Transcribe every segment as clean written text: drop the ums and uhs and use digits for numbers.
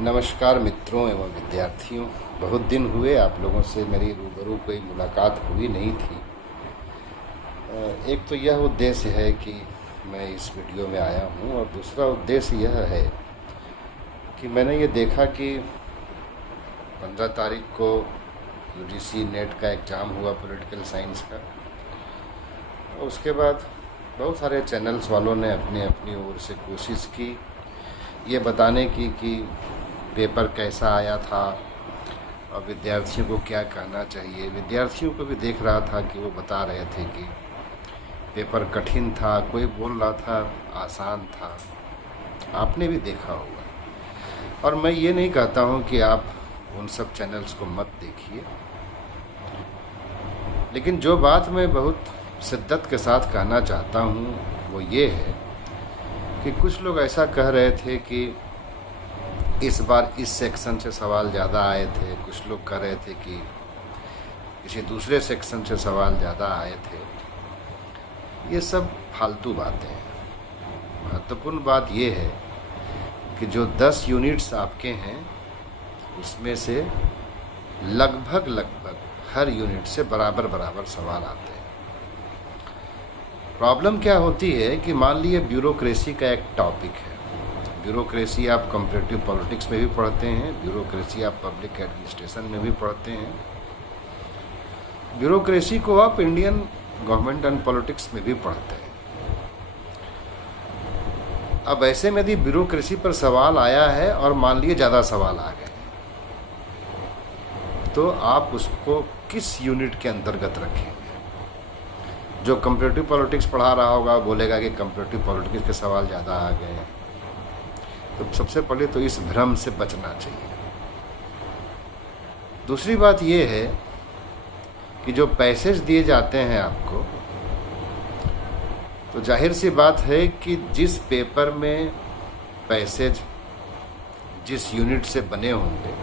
नमस्कार मित्रों एवं विद्यार्थियों। बहुत दिन हुए आप लोगों से मेरी रूबरू कोई मुलाकात हुई नहीं थी। एक तो यह उद्देश्य है कि मैं इस वीडियो में आया हूँ और दूसरा उद्देश्य यह है कि मैंने ये देखा कि 15 तारीख को यूजीसी नेट का एग्ज़ाम हुआ पॉलिटिकल साइंस का। उसके बाद बहुत सारे चैनल्स वालों ने अपनी अपनी ओर से कोशिश की ये बताने की कि पेपर कैसा आया था और विद्यार्थियों को क्या कहना चाहिए। विद्यार्थियों को भी देख रहा था कि वो बता रहे थे कि पेपर कठिन था, कोई बोल रहा था आसान था। आपने भी देखा होगा और मैं ये नहीं कहता हूँ कि आप उन सब चैनल्स को मत देखिए, लेकिन जो बात मैं बहुत शिद्दत के साथ कहना चाहता हूँ वो ये है कि कुछ लोग ऐसा कह रहे थे कि इस बार इस सेक्शन से सवाल ज़्यादा आए थे, कुछ लोग कह रहे थे कि किसी दूसरे सेक्शन से सवाल ज़्यादा आए थे। ये सब फालतू बातें हैं। महत्वपूर्ण बात ये है कि जो 10 यूनिट्स आपके हैं उसमें से लगभग हर यूनिट से बराबर सवाल आते हैं। प्रॉब्लम क्या होती है कि मान लीजिए ब्यूरोक्रेसी का एक टॉपिक है। ब्यूरोक्रेसी आप कंपैरेटिव पॉलिटिक्स में भी पढ़ते हैं, ब्यूरोक्रेसी आप पब्लिक एडमिनिस्ट्रेशन में भी पढ़ते हैं, ब्यूरोक्रेसी को आप इंडियन गवर्नमेंट एंड पॉलिटिक्स में भी पढ़ते हैं। अब ऐसे में यदि ब्यूरोक्रेसी पर सवाल आया है और मान लीजिए ज़्यादा सवाल आ गए, तो आप उसको किस यूनिट के अंतर्गत रखेंगे? जो कंपैरेटिव पॉलिटिक्स पढ़ा रहा होगा बोलेगा कि कंपैरेटिव पॉलिटिक्स के सवाल ज़्यादा आ गए हैं। तो सबसे पहले तो इस भ्रम से बचना चाहिए। दूसरी बात यह है कि जो पैसेज दिए जाते हैं आपको, तो जाहिर सी बात है कि जिस पेपर में पैसेज जिस यूनिट से बने होंगे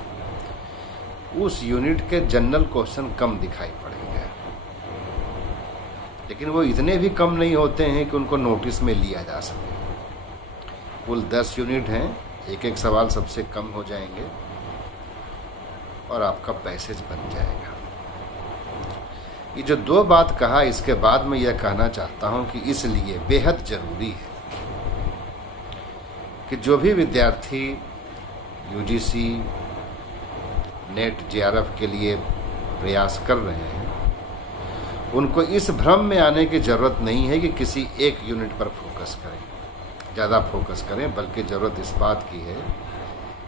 उस यूनिट के जनरल क्वेश्चन कम दिखाई पड़ेंगे, लेकिन वो इतने भी कम नहीं होते हैं कि उनको नोटिस में लिया जा सके। कुल 10 यूनिट हैं, एक एक सवाल सबसे कम हो जाएंगे और आपका पैसेज बन जाएगा। ये जो 2 बात कहा, इसके बाद मैं यह कहना चाहता हूं कि इसलिए बेहद ज़रूरी है कि जो भी विद्यार्थी यूजीसी नेट जेआरएफ के लिए प्रयास कर रहे हैं उनको इस भ्रम में आने की ज़रूरत नहीं है कि किसी एक यूनिट पर फोकस करें, ज़्यादा फोकस करें, बल्कि ज़रूरत इस बात की है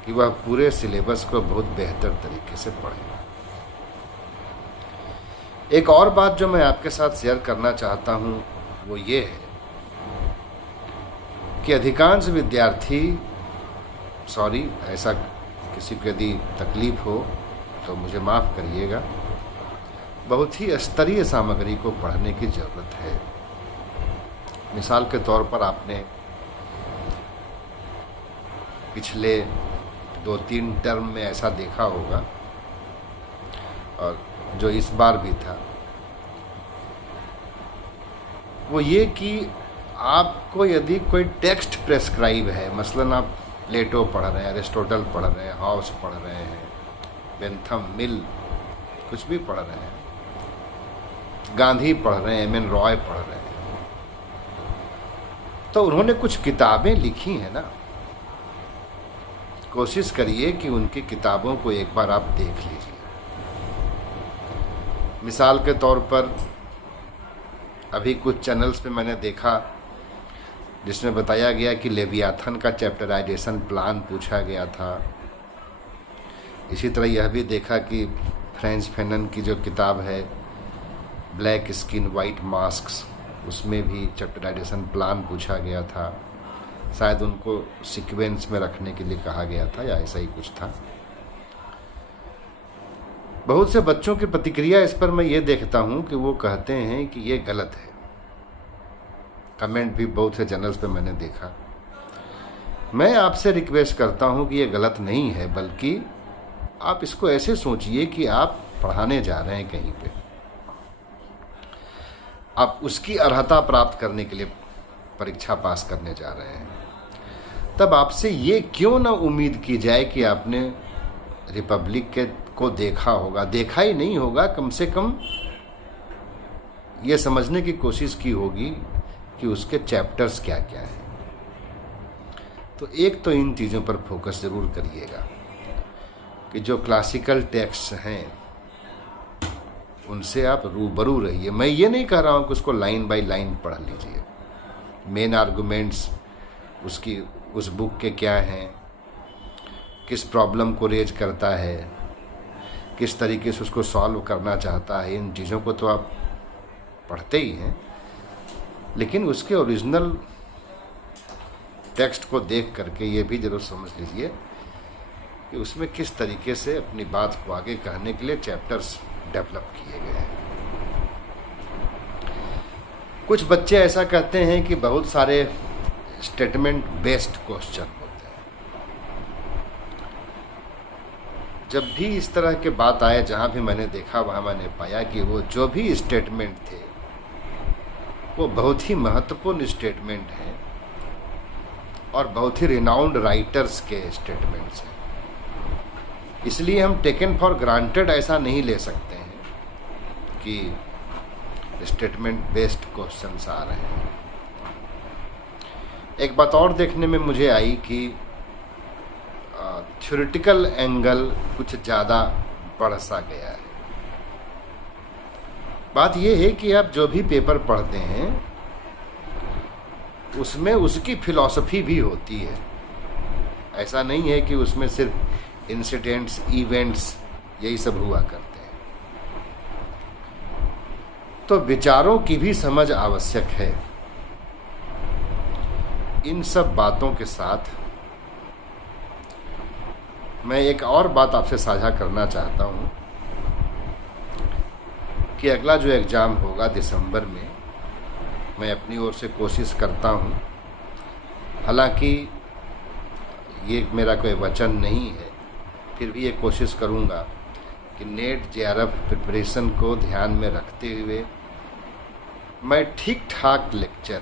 कि वह पूरे सिलेबस को बहुत बेहतर तरीके से पढ़ें। एक और बात जो मैं आपके साथ शेयर करना चाहता हूँ वो ये है कि अधिकांश विद्यार्थी, सॉरी ऐसा किसी को यदि तकलीफ हो तो मुझे माफ़ करिएगा, बहुत ही स्तरीय सामग्री को पढ़ने की ज़रूरत है। मिसाल के तौर पर आपने पिछले 2-3 टर्म में ऐसा देखा होगा और जो इस बार भी था, वो ये कि आपको यदि कोई टेक्स्ट प्रेस्क्राइब है, मसलन आप प्लेटो पढ़ रहे हैं, एरिस्टोटल पढ़ रहे हैं, हाउस पढ़ रहे हैं, बेंथम, मिल, कुछ भी पढ़ रहे हैं, गांधी पढ़ रहे हैं, एम.एन. रॉय पढ़ रहे हैं, तो उन्होंने कुछ किताबें लिखी हैं ना। कोशिश करिए कि उनकी किताबों को एक बार आप देख लीजिए। मिसाल के तौर पर अभी कुछ चैनल्स पे मैंने देखा जिसमें बताया गया कि लेवियाथन का चैप्टराइजेशन प्लान पूछा गया था। इसी तरह यह भी देखा कि फ्रेंच फैनन की जो किताब है ब्लैक स्किन वाइट मास्क्स, उसमें भी चैप्टराइजेशन प्लान पूछा गया था। शायद उनको सीक्वेंस में रखने के लिए कहा गया था या ऐसा ही कुछ था। बहुत से बच्चों की प्रतिक्रिया इस पर मैं ये देखता हूँ कि वो कहते हैं कि ये गलत है। कमेंट भी बहुत से चैनल्स पे मैंने देखा। मैं आपसे रिक्वेस्ट करता हूँ कि ये गलत नहीं है, बल्कि आप इसको ऐसे सोचिए कि आप पढ़ाने जा रहे हैं कहीं पे, आप उसकी अर्हता प्राप्त करने के लिए परीक्षा पास करने जा रहे हैं। तब आपसे ये क्यों ना उम्मीद की जाए कि आपने रिपब्लिक को देखा होगा, देखा ही नहीं होगा, कम से कम ये समझने की कोशिश की होगी कि उसके चैप्टर्स क्या क्या हैं। तो एक तो इन चीज़ों पर फोकस ज़रूर करिएगा कि जो क्लासिकल टेक्स्ट हैं उनसे आप रूबरू रहिए। मैं ये नहीं कह रहा हूँ कि उसको लाइन बाय लाइन पढ़ लीजिए, मेन आर्गुमेंट्स उसकी उस बुक के क्या हैं, किस प्रॉब्लम को रेज करता है, किस तरीके से उसको सॉल्व करना चाहता है, इन चीज़ों को तो आप पढ़ते ही हैं, लेकिन उसके ओरिजिनल टेक्स्ट को देख करके ये भी जरूर समझ लीजिए कि उसमें किस तरीके से अपनी बात को आगे कहने के लिए चैप्टर्स डेवलप किए गए हैं। कुछ बच्चे ऐसा कहते हैं कि बहुत सारे स्टेटमेंट बेस्ड क्वेश्चन होते हैं। जब भी इस तरह के बात आए, जहाँ भी मैंने देखा वहाँ मैंने पाया कि वो जो भी स्टेटमेंट थे वो बहुत ही महत्वपूर्ण स्टेटमेंट हैं और बहुत ही रिनाउंड राइटर्स के स्टेटमेंट्स हैं। इसलिए हम टेकन फॉर ग्रांटेड ऐसा नहीं ले सकते हैं कि स्टेटमेंट बेस्ड क्वेश्चंस आ रहे हैं। एक बात और देखने में मुझे आई कि थ्योरेटिकल एंगल कुछ ज़्यादा बढ़ सा गया है। बात यह है कि आप जो भी पेपर पढ़ते हैं उसमें उसकी फिलॉसफी भी होती है। ऐसा नहीं है कि उसमें सिर्फ इंसिडेंट्स, इवेंट्स यही सब हुआ करते हैं। तो विचारों की भी समझ आवश्यक है। इन सब बातों के साथ मैं एक और बात आपसे साझा करना चाहता हूँ कि अगला जो एग्ज़ाम होगा दिसंबर में, मैं अपनी ओर से कोशिश करता हूँ, हालांकि ये मेरा कोई वचन नहीं है, फिर भी ये कोशिश करूँगा कि नेट जेआरएफ प्रिपरेशन को ध्यान में रखते हुए मैं ठीक ठाक लेक्चर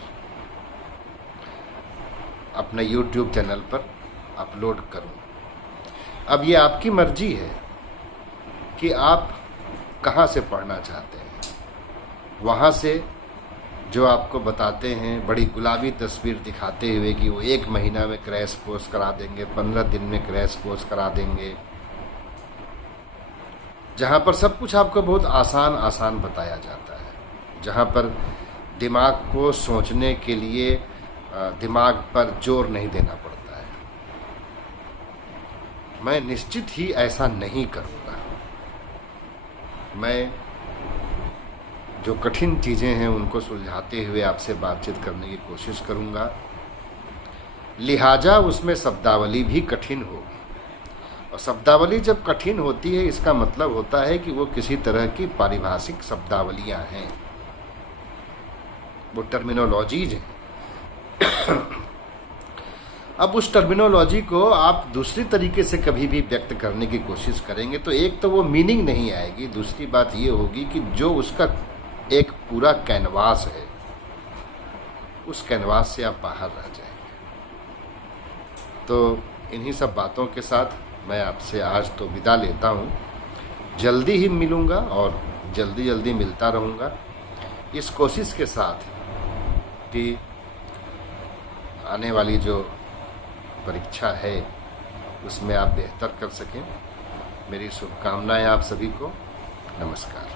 अपने YouTube चैनल पर अपलोड करूँ। अब ये आपकी मर्जी है कि आप कहाँ से पढ़ना चाहते हैं। वहाँ से जो आपको बताते हैं, बड़ी गुलाबी तस्वीर दिखाते हुए कि वो 1 महीना में क्रैश कोर्स करा देंगे, 15 दिन में क्रैश कोर्स करा देंगे, जहाँ पर सब कुछ आपको बहुत आसान आसान बताया जाता है, जहाँ पर दिमाग को सोचने के लिए दिमाग पर जोर नहीं देना पड़ता है। मैं निश्चित ही ऐसा नहीं करूँगा। मैं जो कठिन चीज़ें हैं उनको सुलझाते हुए आपसे बातचीत करने की कोशिश करूँगा, लिहाजा उसमें शब्दावली भी कठिन होगी। और शब्दावली जब कठिन होती है, इसका मतलब होता है कि वो किसी तरह की पारिभाषिक शब्दावलियाँ हैं, वो टर्मिनोलॉजीज हैं। अब उस टर्मिनोलॉजी को आप दूसरी तरीके से कभी भी व्यक्त करने की कोशिश करेंगे तो एक तो वो मीनिंग नहीं आएगी, दूसरी बात ये होगी कि जो उसका एक पूरा कैनवास है, उस कैनवास से आप बाहर रह जाएंगे। तो इन्हीं सब बातों के साथ मैं आपसे आज तो विदा लेता हूँ। जल्दी ही मिलूँगा और जल्दी जल्दी मिलता रहूँगा, इस कोशिश के साथ कि आने वाली जो परीक्षा है उसमें आप बेहतर कर सकें। मेरी शुभकामनाएं आप सभी को। नमस्कार।